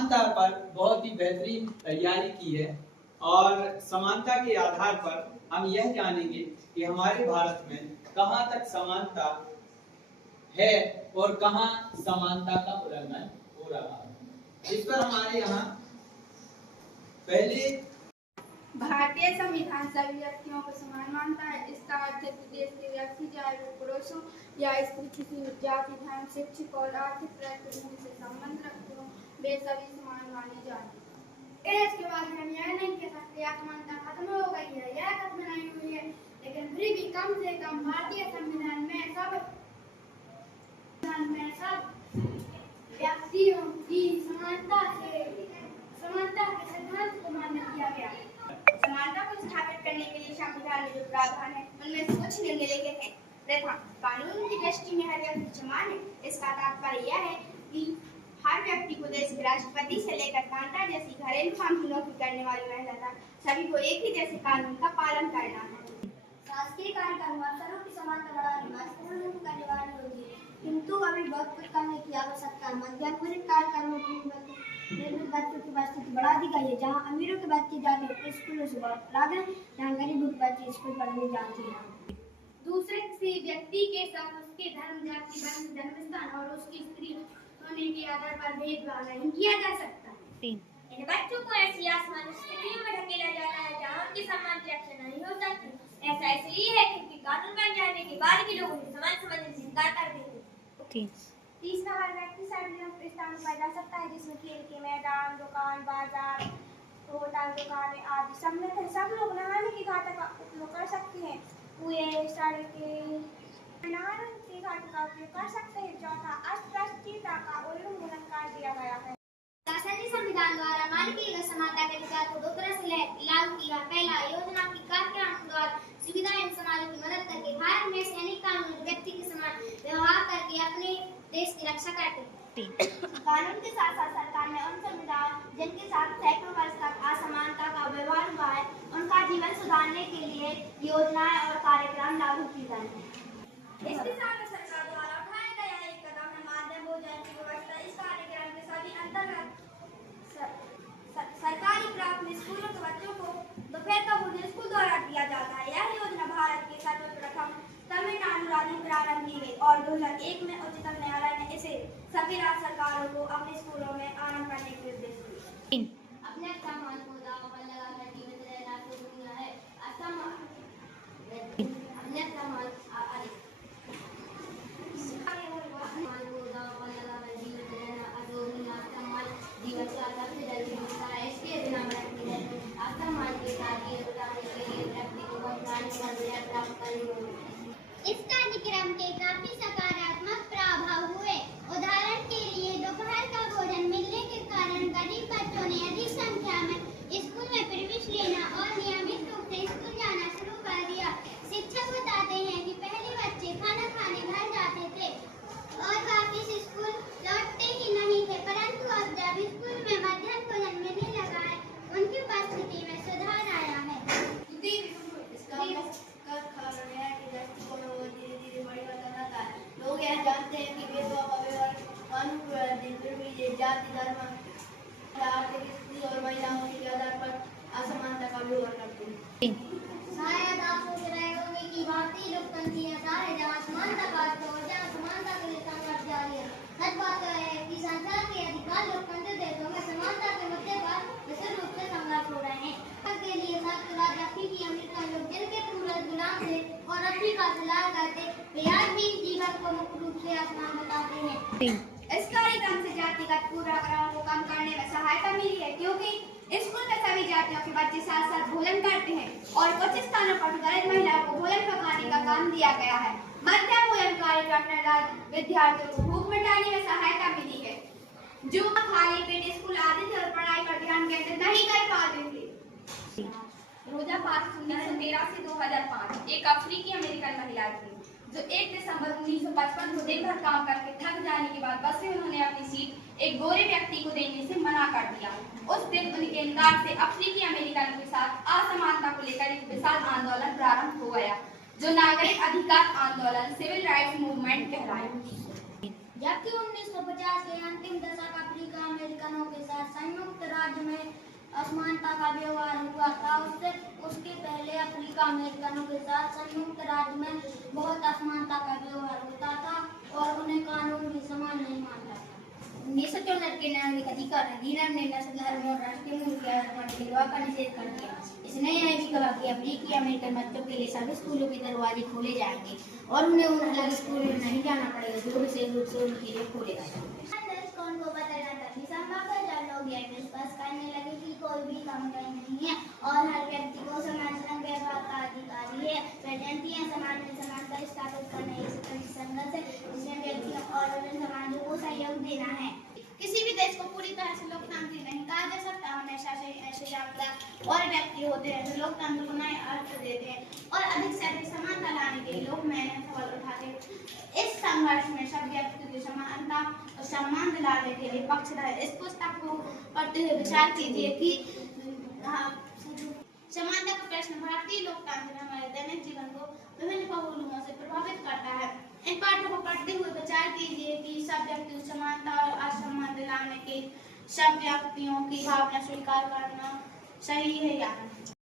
समानता पर बहुत ही बेहतरीन तैयारी की है और समानता के आधार पर हम यह जानेंगे कि हमारे भारत में कहां तक समानता है और कहां समानता का उल्लंघन हो रहा है। इस पर हमारे यहाँ पहले भारतीय संविधान सभी व्यक्तियों को समान मानता है। इसका अर्थ है कि देश के व्यक्ति, चाहे वो पुरुष हो या स्त्री, किसी भी जाति, धर्म, शिक्षित और आर्थिक पृष्ठभूमि से संबंध रखते हो, वे सभी समान माने जाते हैं। इसके बाद हम यह नहीं कह सकते असमानता खत्म हो गई है, यह खत्म नहीं हुई है, लेकिन फिर भी कम से कम भारतीय संविधान में सब व्यक्तियों की समानता के सिद्धांत को मान्य किया गया है। समानता को स्थापित करने के लिए संविधान में जो प्रावधान है उनमें से कुछ निम्नलिखित हैं। प्रथम, कानून की दृष्टि में हर व्यक्ति समान है। इसका तात्पर्य यह है कि हर व्यक्ति को देश के राष्ट्रपति से लेकर कांता जैसी घरेलू काम की नौकरी करने वाली महिला तक सभी को एक ही जैसे कानून का पालन करना है। शासकीय कार्यक्रम अवसरों की समानता बढ़ाने महत्वपूर्ण भूमिका निभानी होगी, किंतु अभी बहुत कुछ करने की आवश्यकता है। मध्यम कार्यक्रमों की बच्चों की उपस्थिति बढ़ा दी गई है। जहाँ अमीरों के बच्चे जाते हैं स्कूलों से भाग रहे, जहाँ गरीबों के बच्चे स्कूल पढ़ने जाते हैं। दूसरे किसी व्यक्ति के साथ उसके धर्म, जाति, वर्ण, जन्म स्थान और उसकी स्त्री होने के आधार पर भेदभाव नहीं किया जा सकता। इन बच्चों को ऐसी आसमानी स्थितियों में ढकेला जाता है जहाँ उनकी समान की रक्षा नहीं हो सकती। ऐसा इसलिए है क्योंकि कानून बन जाने के बाद भी लोग उन्हें समान समझने से इनकार कर देते हैं। तीसरा, हर व्यक्ति सार्वजनिक स्थान पर जा सकता है, जिसमें खेल के मैदान, दुकान, बाजार, होटल, दुकानें आदि सम्मिलित हैं। सब लोग नहाने की घाट का उपयोग कर सकते हैं। कुएं, सड़कें, नहाने की घाट का उपयोग कर सकते हैं। चौथा, अस्पृश्यता का उल्लंघन कर दिया गया है। शासकीय संविधान द्वारा मान्य किए गए समानता के अधिकार को दो तरह से लागू किया। पहला, योजना की कार्यान्वयन द्वारा सुविधाएं समाजों की मदद करके भारत में सैनिक कानून व्यक्ति के समान व्यवहार करके अपने देश की रक्षा करते हैं। कानून के साथ साथ सरकार ने उन संविधान जिनके साथ सैकड़ों वर्ष तक असमानता का व्यवहार हुआ है, उनका जीवन सुधारने के लिए योजनाएं और कार्यक्रम लागू किए गए हैं। इसके साथ सरकार द्वारा उठाया गया एक कदम है माध्यम भोजन की व्यवस्था। इस कार्यक्रम के सभी अंतर्गत सरकारी प्राथमिक स्कूलों के बच्चों को दोपहर का भोजन स्कूल द्वारा दिया जाता है। यह योजना भारत के सर्वप्रथम तमिलनाडु राज्य में प्रारंभ की गई और 2001 में उच्चतम न्यायालय ने इसे सभी राज्य सरकारों को अपने स्कूलों में आरंभ करने के निर्देश दिए। अपने सामान को दाव पर लगाकर जीवित रहना तो दुनिया है असमान। अपने सामान को दाव पर लगाकर जीवित रहना अदोनिया असमान जीवन का सबसे जल्दी होता है। इसके बिना व्यक्ति असमान के साथ ये उठाने के लिए व्यक्ति को पहुंचाने का विजय प्राप्त करनी होगी। इस कार्यक्रम के काफी सकारात्मक प्रभाव हुए। उदाहरण के लिए दोपहर का भोजन मिलने के कारण गरीब बच्चों ने अधिक संख्या में स्कूल में प्रवेश लेना और नियमित रूप से स्कूल जाना शुरू कर दिया। शिक्षक बताते हैं कि पहले बच्चे खाना खाने घर जाते थे और वापिस स्कूल लौटते ही नहीं थे, परंतु अब जब स्कूल में मध्याह्न भोजन मिलने लगा है, उनकी उपस्थिति में सुधार आया है। लोग यह जानते हैं कि भेदभाव का व्यवहार कानून दिन में ये जाति, धर्म, आर्थिक स्थिति और महिलाओं के आधार पर असमानता का व्यवहार करते हैं। शायद आप सोच रहे होंगे कि भारतीय लोकतंत्र या सारे जहाँ समानता का अर्थ हो, जहाँ समानता के लिए संघर्ष जारी है। सच बात है कि संसार के अधिकांश लोकतंत्र देशों में समानता के मुद्दे पर विशेष रूप से संघर्ष हो रहे हैं। के लिए राष्ट्रवादी अफ्रीकी अमेरिकन लोग दिल के पूरे गुलाम थे और अफ्रीका से लाल करते वे आज भी जीवन को मुख्य रूप से आसमान बताते हैं। इस कार्यक्रम से जातिगत पूर्वाग्रहों को कम करने में सहायता मिली है, क्योंकि स्कूल में सभी जातियों के बच्चे साथ साथ भोजन करते हैं और कुछ स्थानों पर दलित महिलाओं को भोजन पकाने का काम दिया गया है। मध्याह्न भोजन कार्यक्रम में विद्यार्थियों को भूख मिटाने में सहायता मिली है, जो खाली पेट स्कूल आते थे और पढ़ाई पर ध्यान केंद्रित नहीं कर पाते थे। रोजा पार्क्स 1913 से 2005 एक अफ्रीकी अमेरिकन महिला थी जो 1 दिसंबर 1955 को दिन भर काम करके थक जाने के बाद बस में उन्होंने अपनी सीट एक गोरे व्यक्ति को देने से मना कर दिया। उस दिन उनके इनकार से अफ्रीकी अमेरिकन के साथ असमानता को लेकर एक विशाल आंदोलन प्रारंभ हो गया, जो नागरिक अधिकार आंदोलन सिविल राइट्स मूवमेंट कहलाया। जबकि 1950 के अंतिम दशक अफ्रीका अमेरिकनों के साथ असमानता का व्यवहार हुआ था। उसके पहले अफ्रीका अमेरिकनों के साथ संयुक्त राज्य में बहुत असमानता का व्यवहार होता था और उन्हें कानून भी समान नहीं मानता था। 1964 के नागरिक अधिकार अधिनियम ने नस्ल, धर्म और राष्ट्रीय मूल के आधार पर भेदभाव का निषेध कर दिया। इसने यह भी कहा कि अफ्रीकी अमेरिकन बच्चों के लिए सभी स्कूलों के दरवाजे खोले जाएंगे और उन्हें उन अलग स्कूल में नहीं जाना पड़ेगा जो विशेष रूप से उनके लिए खोले गए। को बदलना तभी संभव है जब लोग यह विश्वास करने लगे कि कोई भी कमतर नहीं है और हर व्यक्ति को समान श्रम व्यवहार का अधिकारी है। वैजयंती समाज में समानता स्थापित करने की संघर्ष है जिसमें व्यक्तियों और विभिन्न समाजों को सहयोग देना है। किसी भी देश को पूरी तरह से लोकतांत्रिक नहीं कहा जा सकता। हमेशा से ऐसे जानकार और व्यक्ति होते हैं जो लोकतंत्र को नए अर्थ देते हैं और अधिक से अधिक समानता लाने के लिए लोग नए सवाल उठाते हैं। इस संघर्ष में सब व्यक्ति की समानता और सम्मान दिलाने के लिए पक्ष रहे। इस पुस्तक को पढ़ते हुए विचार कीजिए कि समानता का प्रश्न भारतीय लोकतंत्र में हमारे दैनिक जीवन को विभिन्न पहलुओं से प्रभावित करता है। इन पाठों को पढ़ते हुए विचार कीजिए कि सब व्यक्ति को समानता और असम्मान दिलाने के सब व्यक्तियों की भावना स्वीकार करना सही है या नहीं।